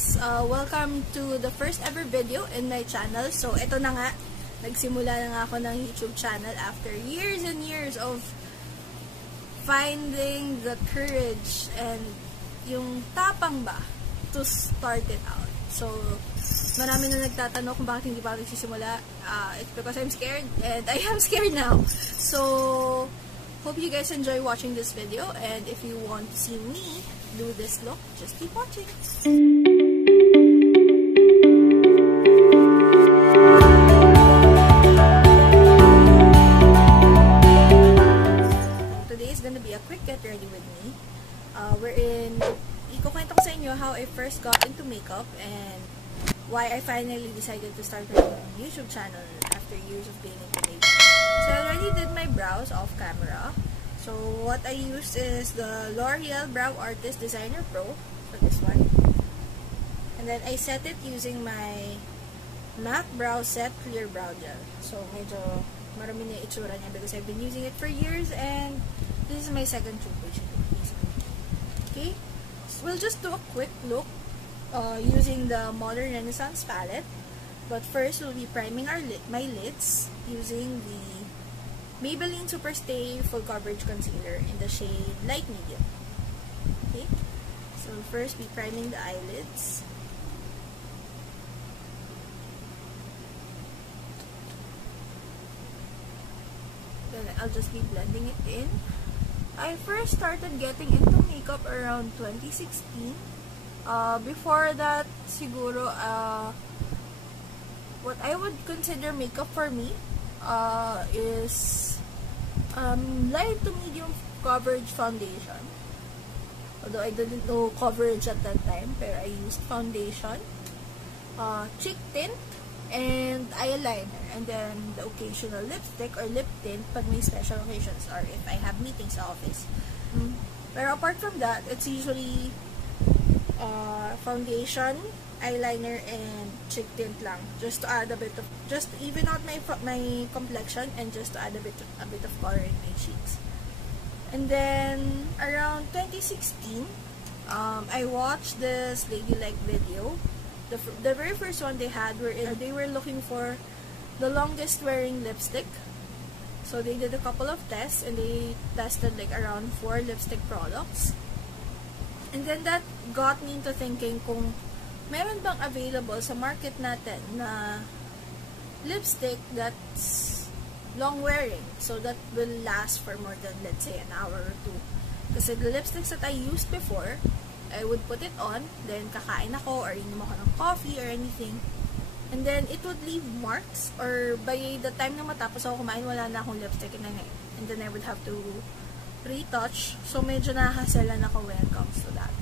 guys! Welcome to the first ever video in my channel. So, ito na nga. Nagsimula na nga ako ng YouTube channel after years and years of finding the courage and yung tapang ba to start it out. So, marami na nagtatanong kung bakit hindi pa ako nagsisimula. It's because I'm scared and I am scared now. So, hope you guys enjoy watching this video, and if you want to see me do this look, just keep watching. Today is gonna be a quick get ready with me, wherein ikukwento ko sa inyo how I first got into makeup and why I finally decided to start my YouTube channel after years of being into makeup. So I already did my brows off camera. So what I used is the L'Oreal Brow Artist Designer Pro for this one. And then I set it using my MAC Brow Set Clear Brow Gel. So medyo marami na itsura niya because I've been using it for years, and this is my second tube. Okay, so we'll just do a quick look using the Modern Renaissance palette. But first, we'll be priming my lids using the Maybelline Superstay Full Coverage Concealer in the shade Light Medium. Okay, so first, be priming the eyelids. Then I'll just be blending it in. I first started getting into makeup around 2016. Before that, siguro, what I would consider makeup for me is light to medium coverage foundation. Although I didn't know coverage at that time, but I used foundation, cheek tint, and eyeliner, and then the occasional lipstick or lip tint pag may special occasions or if I have meetings sa office. Pero apart from that, it's usually foundation, eyeliner, and cheek tint lang, just to add a bit of, just to even out my complexion, and just to add a bit of color in my cheeks. And then around 2016, I watched this Ladylike video. The very first one they had were they were looking for the longest wearing lipstick. So they did a couple of tests, and they tested like around 4 lipstick products. And then that got me into thinking kung meron bang available sa market natin na lipstick that's long wearing, so that will last for more than, let's say, an hour or 2. Kasi the lipsticks that I used before, I would put it on, then kakain ako or inom ako ng coffee or anything, and then it would leave marks, or by the time na matapos ako kumain, wala na akong lipstick, and then I would have to retouch. So medyo nakakasalan ako when it comes to that.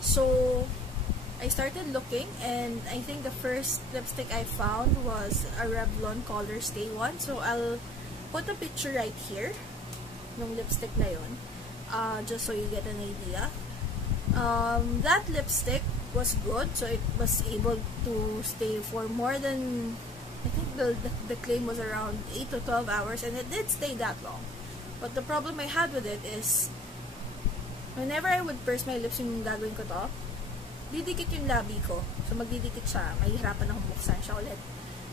So I started looking, and I think the first lipstick I found was a Revlon Color Stay one. So I'll put a picture right here ng lipstick na yun, just so you get an idea. That lipstick was good, so it was able to stay for more than, I think the claim was around 8 to 12 hours, and it did stay that long. But the problem I had with it is, whenever I would purse my lips, yung gagawin ko to, didikit yung labi ko. So, magdidikit siya. Mahihirapan akong buksan siya ulit.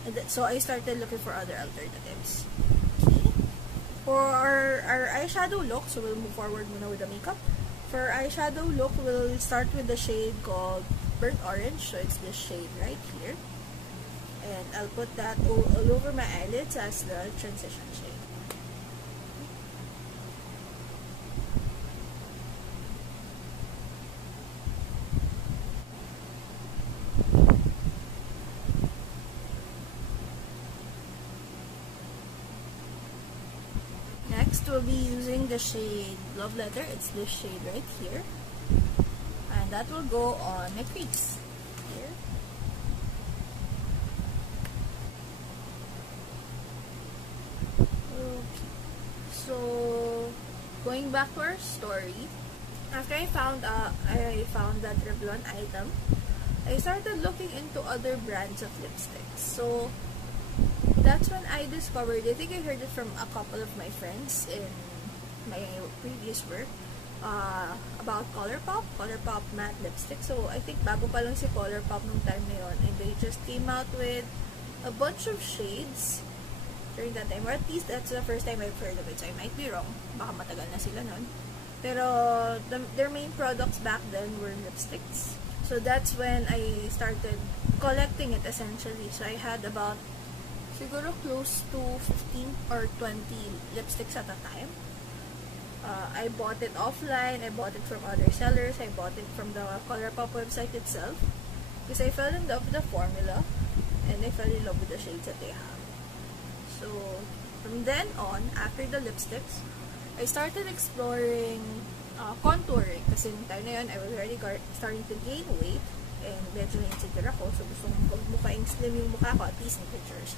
And so, I started looking for other alternatives. Okay. For our eyeshadow look, so we'll move forward muna with the makeup. For our eyeshadow look, we'll start with the shade called Burnt Orange. So, it's this shade right here. And I'll put that all over my eyelids as the transition shade. Next, we'll be using the shade Love Letter. It's this shade right here. And that will go on my crease. Here. Okay. So, going back to our story, after I found that Revlon item, I started looking into other brands of lipsticks. So, that's when I discovered, I think I heard it from a couple of my friends in my previous work, about ColourPop matte lipstick. So, I think bago pa lang si ColourPop nung time na yun. And they just came out with a bunch of shades during that time. Or at least, that's the first time I've heard of it. So, I might be wrong. Baka matagal na sila nun. Pero, their main products back then were lipsticks. So, that's when I started collecting it, essentially. So, I had about, siguro close to 15 or 20 lipsticks at a time. I bought it offline, I bought it from other sellers, I bought it from the ColourPop website itself. Because I fell in love with the formula, and I fell in love with the shades that they have. So, from then on, after the lipsticks, I started exploring contouring. Kasi nung time na yun, I was already starting to gain weight, and medyo na-insecure ako, so gusto kong magmukhaing slim yung mukha ko, at least in pictures.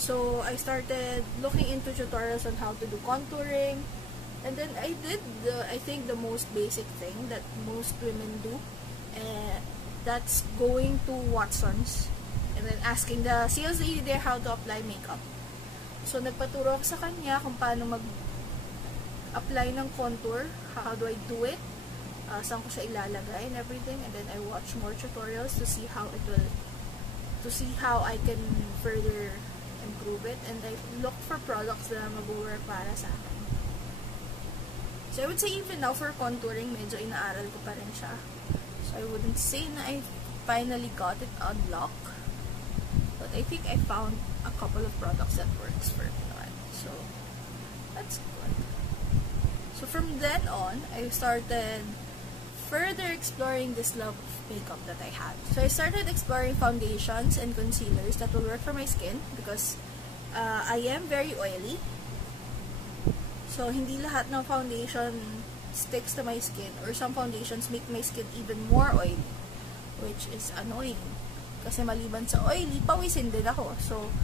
So, I started looking into tutorials on how to do contouring. And then, I did, I think, the most basic thing that most women do. And that's going to Watson's. And then, asking the sales lady there how to apply makeup. So, nagpaturo ako sa kanya kung paano mag-apply ng contour. How do I do it? Saan ko siya ilalagay and everything. And then, I watch more tutorials to see how it will, to see how I can further improve it, and I look for products na mag-work para sa akin. So, I would say even now for contouring, medyo inaaral ko pa rin siya. So, I wouldn't say na I finally got it unlocked, but I think I found a couple of products that works for me. So, that's good. So, from then on, I started further exploring this love of makeup that I had. So, I started exploring foundations and concealers that will work for my skin because I am very oily. So, hindi lahat ng foundation sticks to my skin, or some foundations make my skin even more oily, which is annoying. Kasi maliban sa oily, pawisin din ako. So,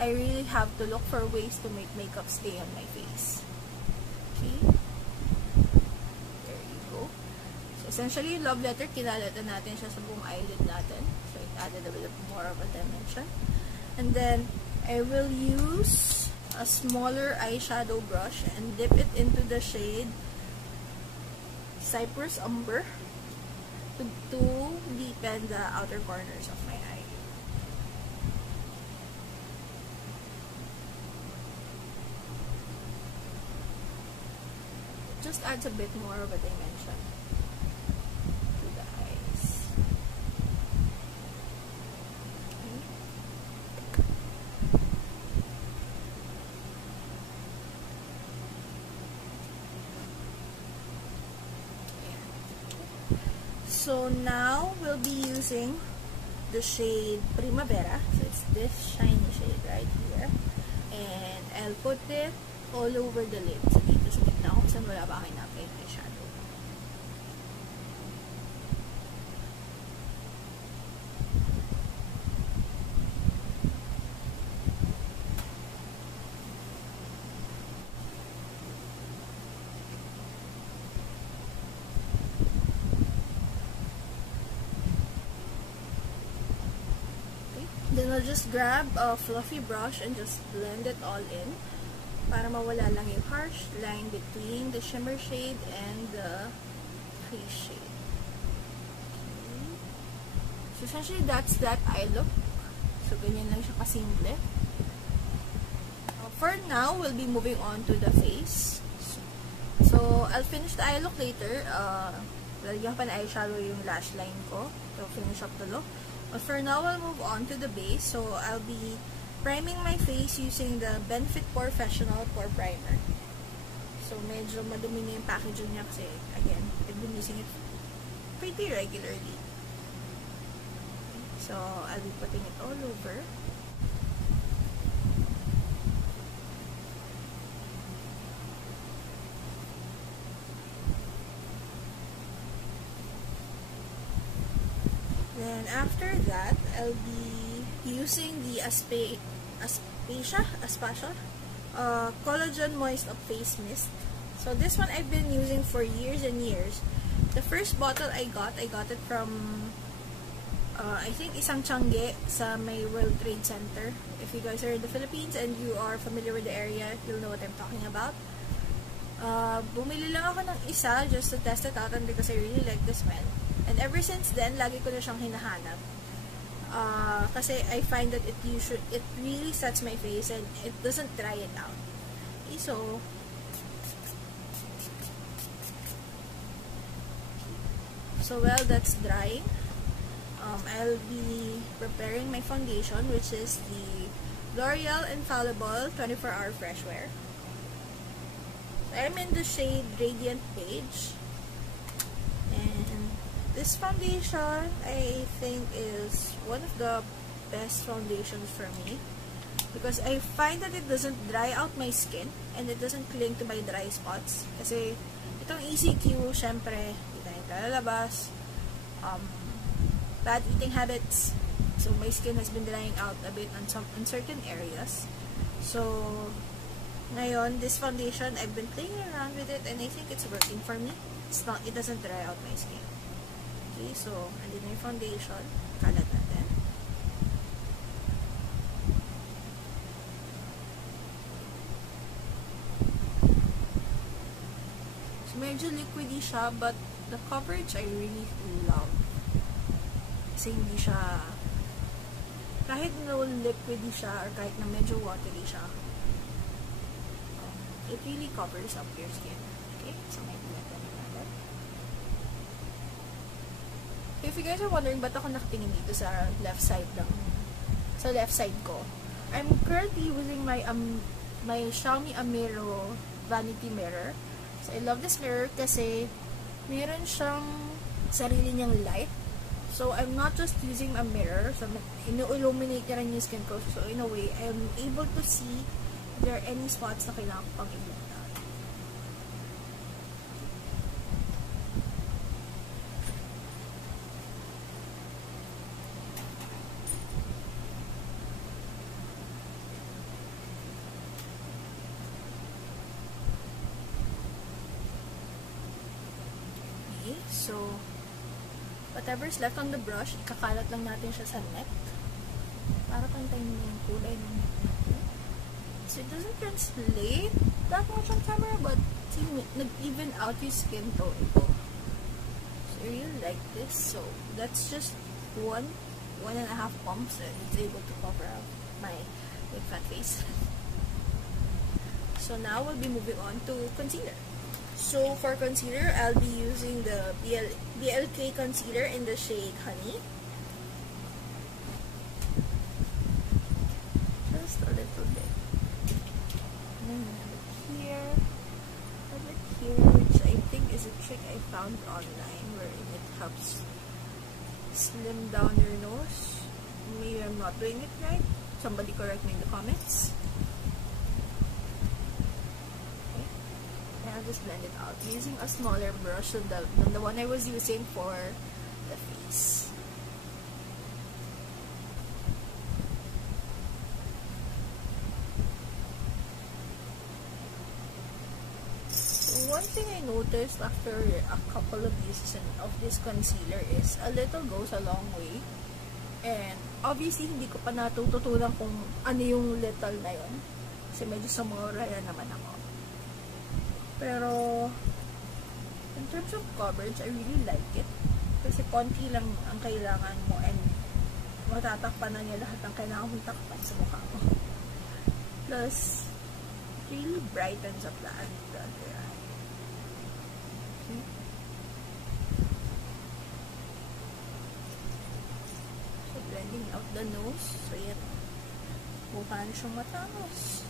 I really have to look for ways to make makeup stay on my face. Okay? Essentially, love letter, kinalatan natin siya sa buong eyelid natin. So, it added a bit more of a dimension. And then, I will use a smaller eyeshadow brush and dip it into the shade Cypress Umber to deepen the outer corners of my eye. It just adds a bit more of a dimension. So now we'll be using the shade Primavera. So it's this shiny shade right here. And I'll put it all over the lid. So dito sa gitna kung saan wala ba kayo na-apply na eyeshadow. Then I'll just grab a fluffy brush and just blend it all in para mawala lang yung harsh line between the shimmer shade and the crease shade. Okay. So essentially that's that eye look. So ganyan lang siya kasimple. For now, we'll be moving on to the face. So I'll finish the eye look later. Lalagyan pa na eyeshadow yung lash line ko to finish up the look. But for now, I'll move on to the base. So, I'll be priming my face using the Benefit Professional Pore Primer. So, medyo madumi na yung packaging niya kasi, again, I've been using it pretty regularly. So, I'll be putting it all over. Then after that, I'll be using the Aspasia Collagen Moist Up Face Mist. So this one I've been using for years and years. The first bottle I got it from I think isang Tiangge sa may World Trade Center. If you guys are in the Philippines and you are familiar with the area, you'll know what I'm talking about. Bumili lang ako ng isa just to test it out and because I really like the smell. And ever since then, lagi ko na siyang hinahanap. Kasi I find that it really sets my face and it doesn't dry it out. Okay, so while that's drying, I'll be preparing my foundation, which is the L'Oreal Infallible 24-Hour Fresh Wear. I'm in the shade Radiant Beige, and this foundation I think is one of the best foundations for me because I find that it doesn't dry out my skin and it doesn't cling to my dry spots. Kasi itong ECQ, syempre, hindi tayo kalalabas, bad eating habits, so my skin has been drying out a bit on certain areas. So ngayon, this foundation, I've been playing around with it and I think it's working for me. It doesn't dry out my skin. Okay, so, andun na yung foundation. Kalat natin. So, medyo liquidy siya, but the coverage I really love. Kasi hindi siya, kahit na liquidy siya or kahit na medyo watery siya, it really covers up your skin. Okay, so may natin natin. If you guys are wondering ba't ako nakatingin dito sa left side ko, I'm currently using my Xiaomi Amiro vanity mirror. So I love this mirror kasi meron siyang sarili niyang light. So I'm not just using a mirror, so ino-illuminate niya rin yung skin ko. So in a way, I'm able to see if there are any spots na kailangan ko pang i-blend out. Okay, so whatever's left on the brush, ikakalat lang natin siya sa neck para pantayin mo yung kulay ng neck natin. So it doesn't translate that much on camera, but see, nag-even out yung skin tone ko. So I really like this. So that's just 1.5 pumps and it's able to cover up my big fat face. So now we'll be moving on to concealer. So for concealer, I'll be using the BLK concealer in the shade Honey. Just a little bit. And a bit here, which I think is a trick I found online wherein it helps slim down your nose. Maybe I'm not doing it right. Somebody correct me in the comments. I'll just blend it out using a smaller brush than the one I was using for the face. So one thing I noticed after a couple of uses of this concealer is a little goes a long way. And obviously, hindi ko pa natututunan kung ano yung little na yun. Kasi medyo sumura naman ako. Pero, in terms of coverage, I really like it. Kasi konti lang ang kailangan mo and matatakpan na niya lahat ng kailangan mong takpan sa mukha mo. Plus, it really brightens up the under eye. Okay. So, blending out the nose. So, yan. Mukha na siyang matangos.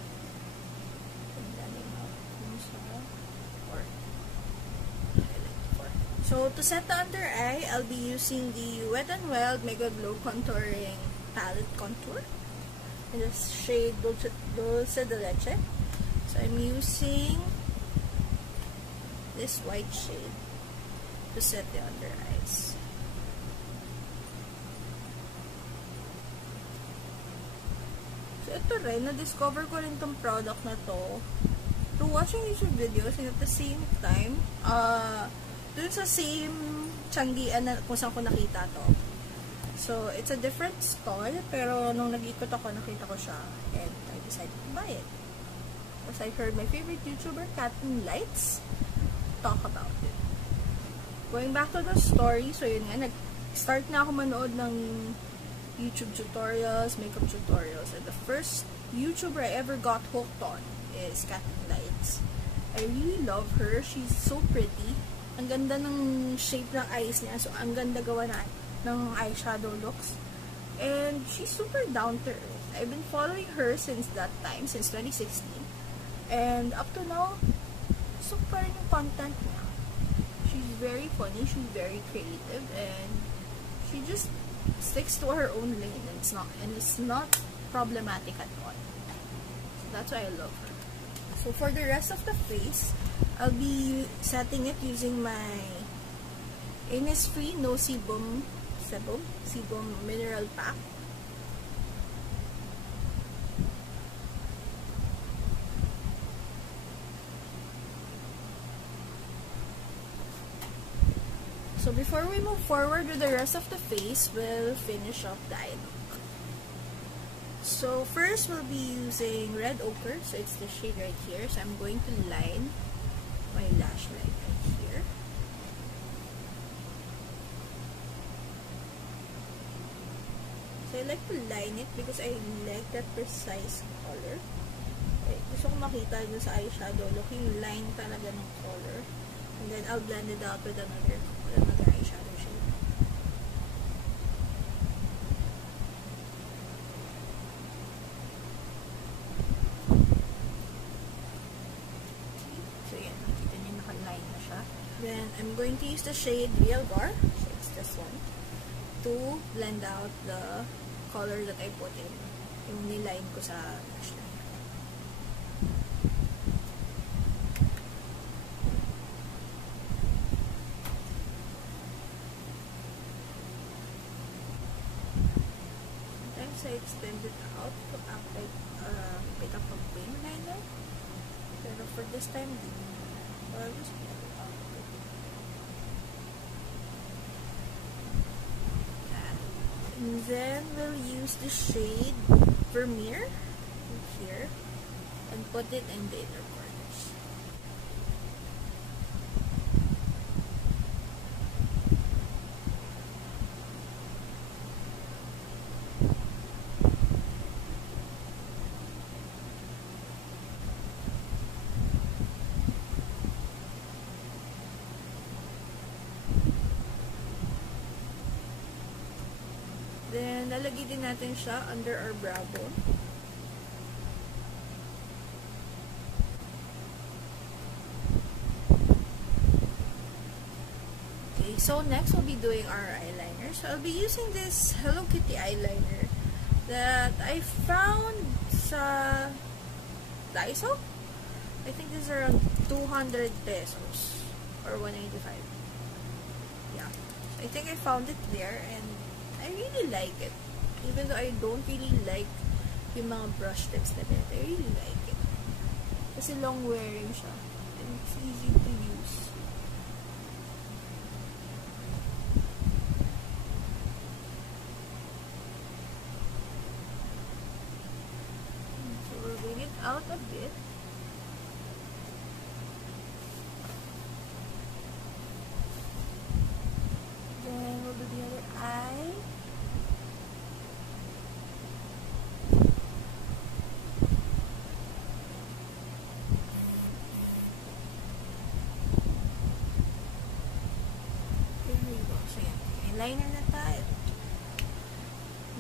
So, to set the under eye, I'll be using the Wet n Wild Mega Glow Contouring Palette Contour in the shade Dulce de Leche. So, I'm using this white shade to set the under eyes. So, ito rin, na-discover ko rin tong product na to through watching YouTube videos and at the same time, dun sa same Tianggian na kung saan ko nakita to. So, it's a different store, pero nung nag-ikot ako, nakita ko siya, and I decided to buy it. Because I heard my favorite YouTuber, Kathleen Lights, talk about it. Going back to the story, so yun nga, nag-start na ako manood ng YouTube tutorials, makeup tutorials, and the first YouTuber I ever got hooked on is Kathleen Lights. I really love her. She's so pretty. Ang ganda ng shape ng eyes niya. So, ang ganda gawa na ng eyeshadow looks. And she's super down to earth. I've been following her since that time, since 2016. And up to now, gusto ko pa rin yung content niya. She's very funny, she's very creative, and she just sticks to her own lane, and it's not problematic at all. So that's why I love her. So for the rest of the face, I'll be setting it using my Innisfree No Sebum Mineral Pack. So before we move forward with the rest of the face, we'll finish up the eye look. So first we'll be using Red Ochre, so it's the shade right here. So I'm going to line my lash line right here. So I like to line it because I like that precise color. Gusto ko makita dun sa eyeshadow look, yung line talaga ng color. And then I'll blend it out with another eyeshadow shade. So yan, nakita niyo naka-line na siya. Then I'm going to use the shade Real Gar, so it's this one, to blend out the color that I put in, yung niline ko sa lash line. I extend it out to act like a bit of a wing liner. Pero for this time, I'll just blend it out. And then we'll use the shade Vermeer here and put it in the inner corners. Then, lalagay din natin siya under our brow bone. Okay, so next we'll be doing our eyeliner. So, I'll be using this Hello Kitty eyeliner that I found sa Daiso. I think this is around 200 pesos or 195. Yeah, I think I found it there and I really like it. Even though I don't really like yung mga brush tips na bit, I really like it. Kasi long wearing siya. And it's easy to use. So we'll bring it out a bit. Then we'll do the other eye. Eyeliner na tayo.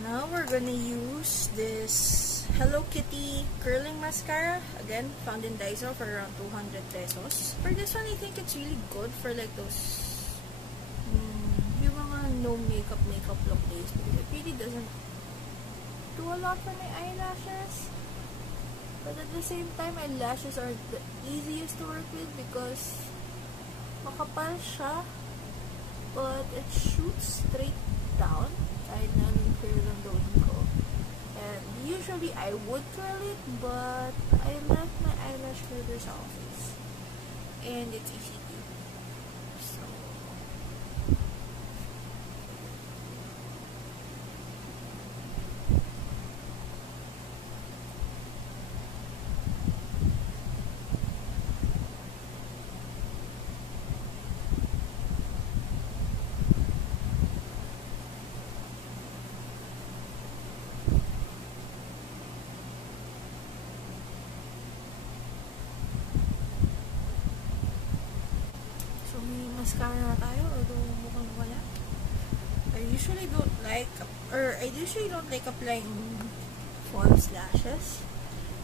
Now we're gonna use this Hello Kitty curling mascara. Again, found in Daiso for around 200 pesos. For this one, I think it's really good for like those yung mga no makeup look days because it really doesn't do a lot for my eyelashes. But at the same time, eyelashes are the easiest to work with because makapal siya. But it shoots straight down kahit na anong curl ang gawin ko. And usually I would curl it, but I left my eyelash curler sa office. And it's easy to. So Mag-mascara na tayo, although mukhang wala. I usually don't like applying false lashes.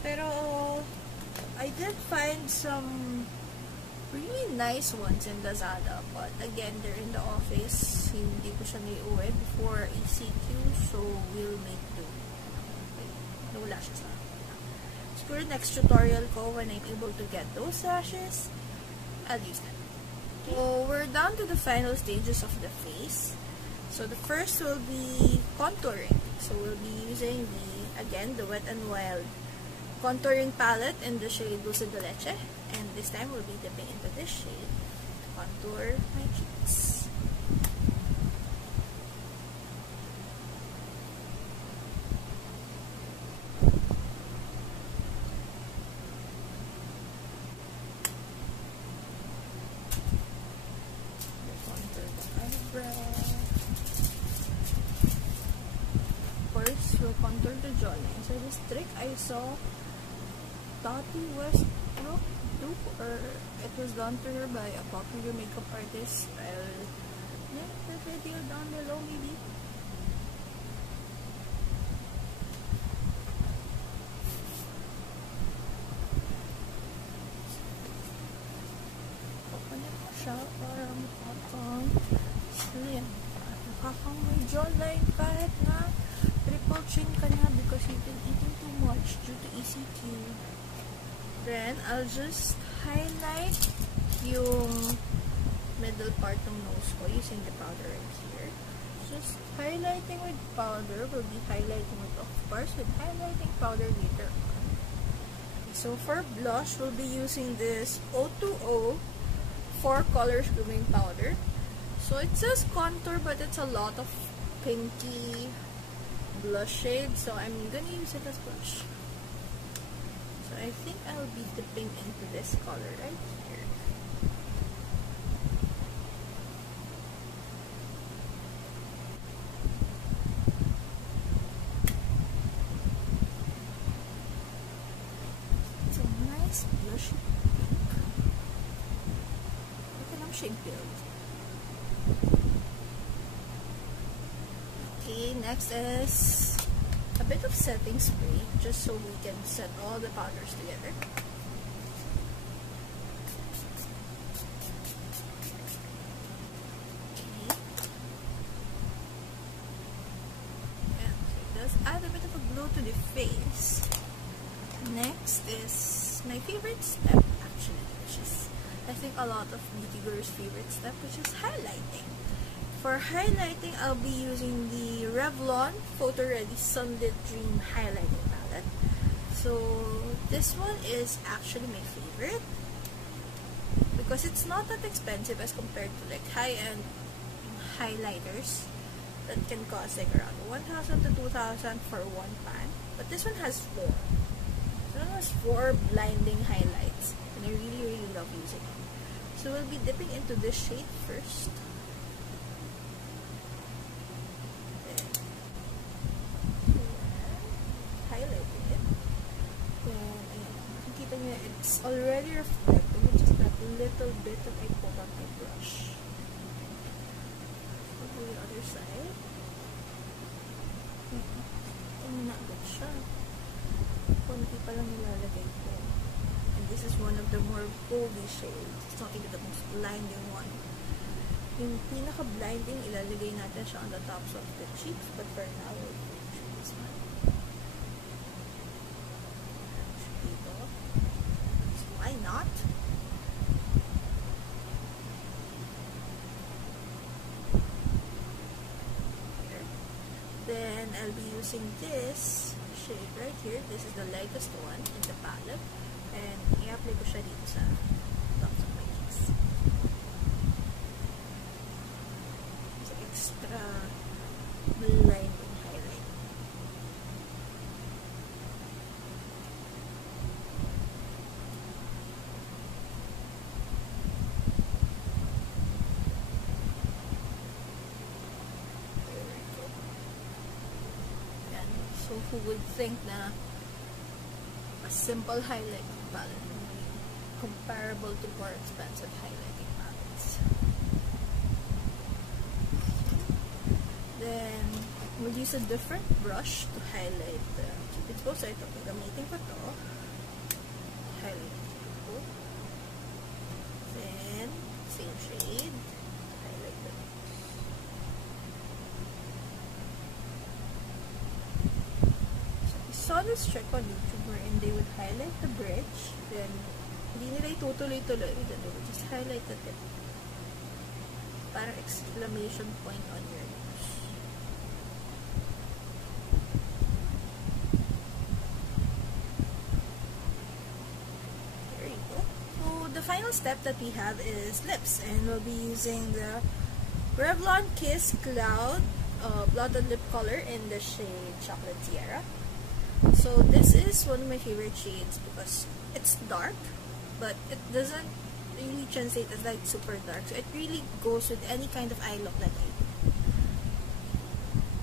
Pero I did find some really nice ones in Lazada, but again, they're in the office. Hindi ko siya naiuwi before ECQ, so we'll make do. Okay, no lashes na. Siguro next tutorial ko, when I'm able to get those lashes, I'll use them. So we're down to the final stages of the face. So the first will be contouring. So we'll be using the Wet n Wild contouring palette in the shade Dulce de Leche, and this time we'll be dipping into this shade to contour my cheeks. We'll contour the jawline. So this trick I saw Tati Westbrook do, or it was done to her by a popular makeup artist. I'll link the video down below maybe. Open mo siya para mukhang slim. Mukhang may jawline kahit na triple chin ka na because you've been eating too much due to ECQ. Then, I'll just highlight yung middle part ng nose ko using the powder right here. Just highlighting with powder. We'll be highlighting it, of course, with highlighting powder later on. So, for blush, we'll be using this O2O 4 colors grooming powder. So, it says contour, but it's a lot of pinky blush shade, so I'm gonna use it as blush. So I think I'll be dipping into this color right here. It's a nice blushy pink. Look at how shade build. Okay, next is a bit of setting spray, just so we can set all the powders together. Okay. And it does add a bit of a glow to the face. Next is my favorite step, actually, which is, I think, a lot of beauty girls' favorite step, which is highlighting. For highlighting, I'll be using the Revlon Photo Ready Sunlit Dream Highlighting Palette. So, this one is actually my favorite because it's not that expensive as compared to like high-end highlighters that can cost like around 1,000 to 2,000 for one pan. But this one has 4. This one has 4 blinding highlights, and I really, really love using it. So, we'll be dipping into this shade first. It's already reflecting with just that little bit that I put on my brush. Go to the other side. Not good siya. Konti pa lang nilalagay ko. And this is one of the more goldy shades. It's not even the most blinding one. Yung pinaka-blinding, ilalagay natin siya on the tops of the cheeks. But for now, we'll do this one. Why not? Here. Then I'll be using this shade right here. This is the lightest one in the palette, and i-apply ko siya dito sa tops of my cheeks. It's extra blinding highlight. So who would think na a simple highlighting palette would be comparable to more expensive highlighting palettes? then we'll use a different brush to highlight the Cupid's bow. So ito, gagamitin ko to. Highlight ko. Then, same shade. Highlight the So, I saw this trick on YouTube wherein they would highlight the bridge, then hindi nila itutuloy-tuloy, then they would just highlight the tip. Parang exclamation point on your nose. There you go. So, the final step that we have is lips, and we'll be using the Revlon Kiss Cloud Blotted Lip Color in the shade Chocolate Sierra. So, this is one of my favorite shades because it's dark, but it doesn't really translate as like super dark. So, it really goes with any kind of eye look that I do.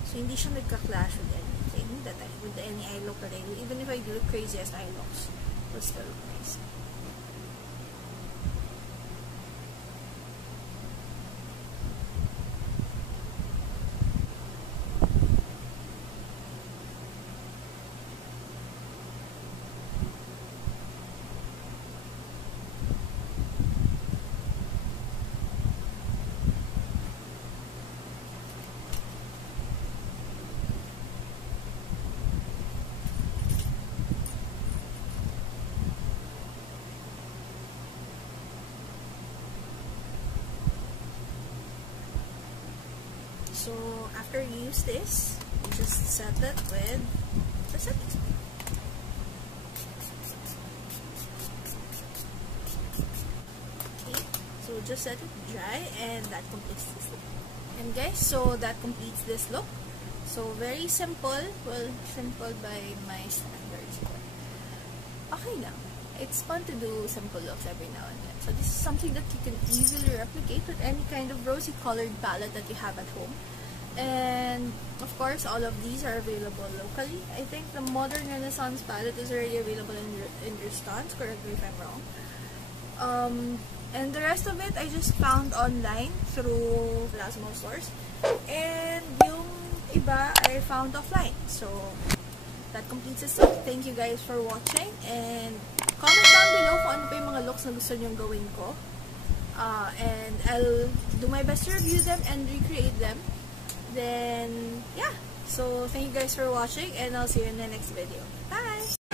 So, hindi siya nagka-clash with anything that with any eye look that I do. Even if I do the craziest eye looks, it will still look nice. So, after you use this, you just set it with the setting spray. Okay, so just let it dry, and that completes this look. And guys, so that completes this look. So, very simple. Well, simple by my standards. Okay lang. It's fun to do simple looks every now and then. So, this is something that you can easily replicate with any kind of rosy colored palette that you have at home. And of course, all of these are available locally. I think the Modern Renaissance palette is already available in your stores. Correct me if I'm wrong. And the rest of it I just found online through Plasmo stores. And yung iba I found offline. So that completes this look. Thank you guys for watching, and comment down below kung ano pa yung mga looks na gusto nyong gawin ko. And I'll do my best to review them and recreate them. Then, yeah. So, thank you guys for watching, and I'll see you in the next video. Bye!